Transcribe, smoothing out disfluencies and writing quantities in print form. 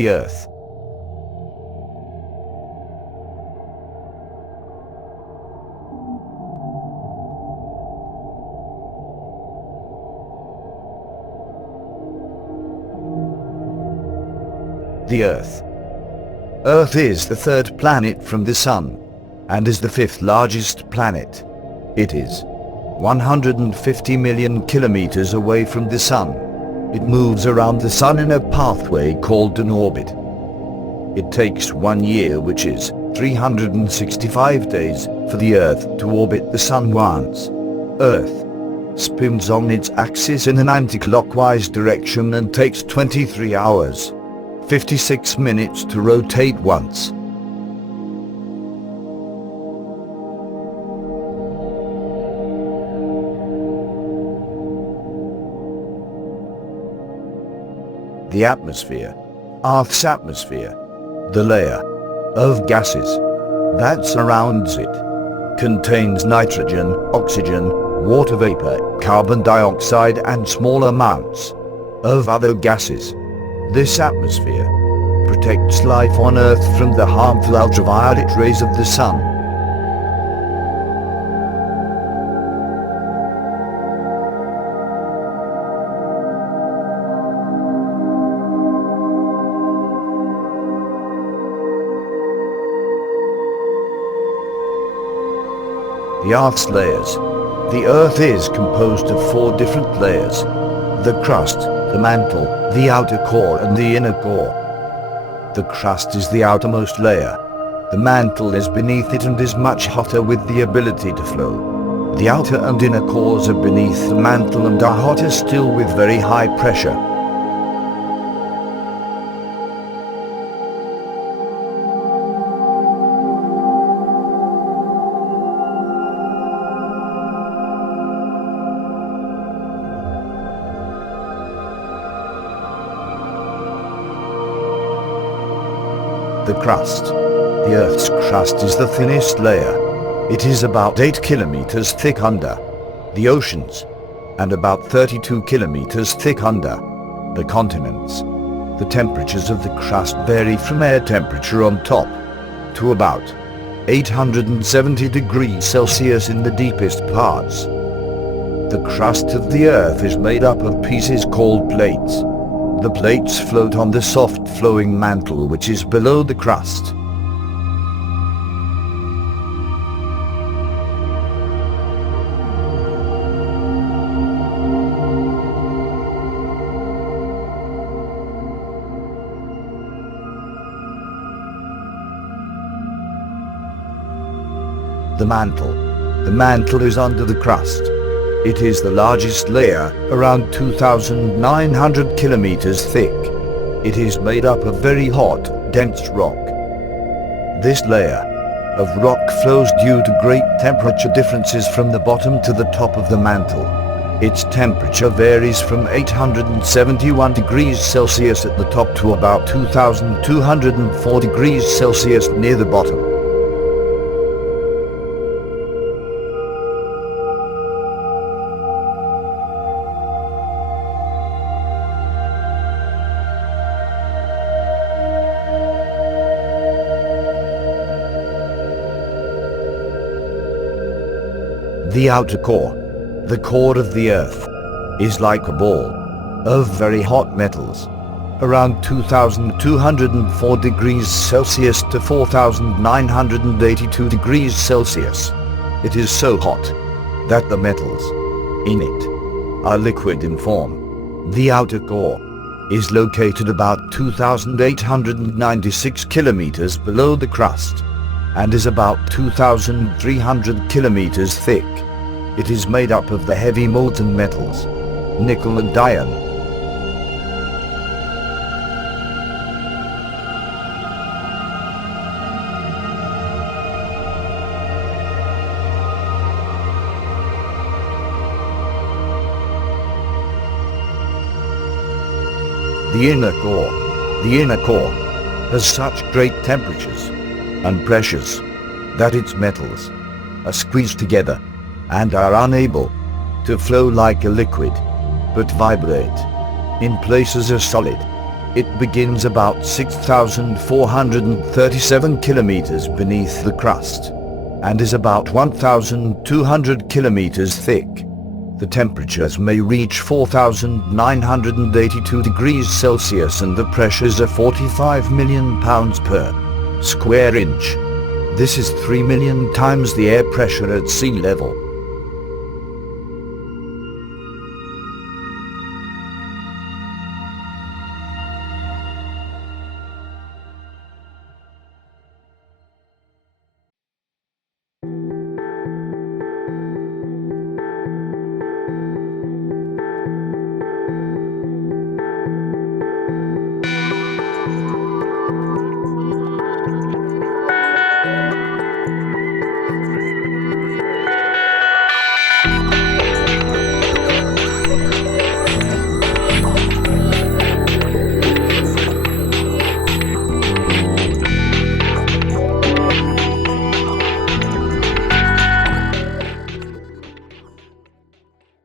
the Earth. The Earth. Earth is the third planet from the Sun, and is the fifth largest planet. It is 150 million kilometers away from the Sun. It moves around the Sun in a pathway called an orbit. It takes 1 year, which is 365 days, for the Earth to orbit the Sun once. Earth spins on its axis in an anti-clockwise direction and takes 23 hours, 56 minutes to rotate once. The atmosphere, Earth's atmosphere, the layer of gases that surrounds it, contains nitrogen, oxygen, water vapor, carbon dioxide and small amounts of other gases. This atmosphere protects life on Earth from the harmful ultraviolet rays of the Sun. The Earth's layers. The Earth is composed of 4 different layers: the crust, the mantle, the outer core and the inner core. The crust is the outermost layer. The mantle is beneath it and is much hotter with the ability to flow. The outer and inner cores are beneath the mantle and are hotter still with very high pressure. The crust. The Earth's crust is the thinnest layer. It is about 8 kilometers thick under the oceans, and about 32 kilometers thick under the continents. The temperatures of the crust vary from air temperature on top to about 870 degrees Celsius in the deepest parts. The crust of the Earth is made up of pieces called plates. The plates float on the soft flowing mantle which is below the crust. The mantle. The mantle is under the crust. It is the largest layer, around 2,900 kilometers thick. It is made up of very hot, dense rock. This layer of rock flows due to great temperature differences from the bottom to the top of the mantle. Its temperature varies from 871 degrees Celsius at the top to about 2,204 degrees Celsius near the bottom. The outer core. The core of the Earth is like a ball of very hot metals, around 2,204 degrees Celsius to 4,982 degrees Celsius. It is so hot that the metals in it are liquid in form. The outer core is located about 2,896 kilometers below the crust and is about 2,300 kilometers thick. It is made up of the heavy molten metals, nickel and iron. The inner core. The inner core has such great temperatures and pressures that its metals are squeezed together and are unable to flow like a liquid, but vibrate in places as solid It begins about 6,437 kilometers beneath the crust and is about 1,200 kilometers thick. The temperatures may reach 4,982 degrees Celsius and the pressures are 45 million pounds per square inch. This is 3 million times the air pressure at sea level.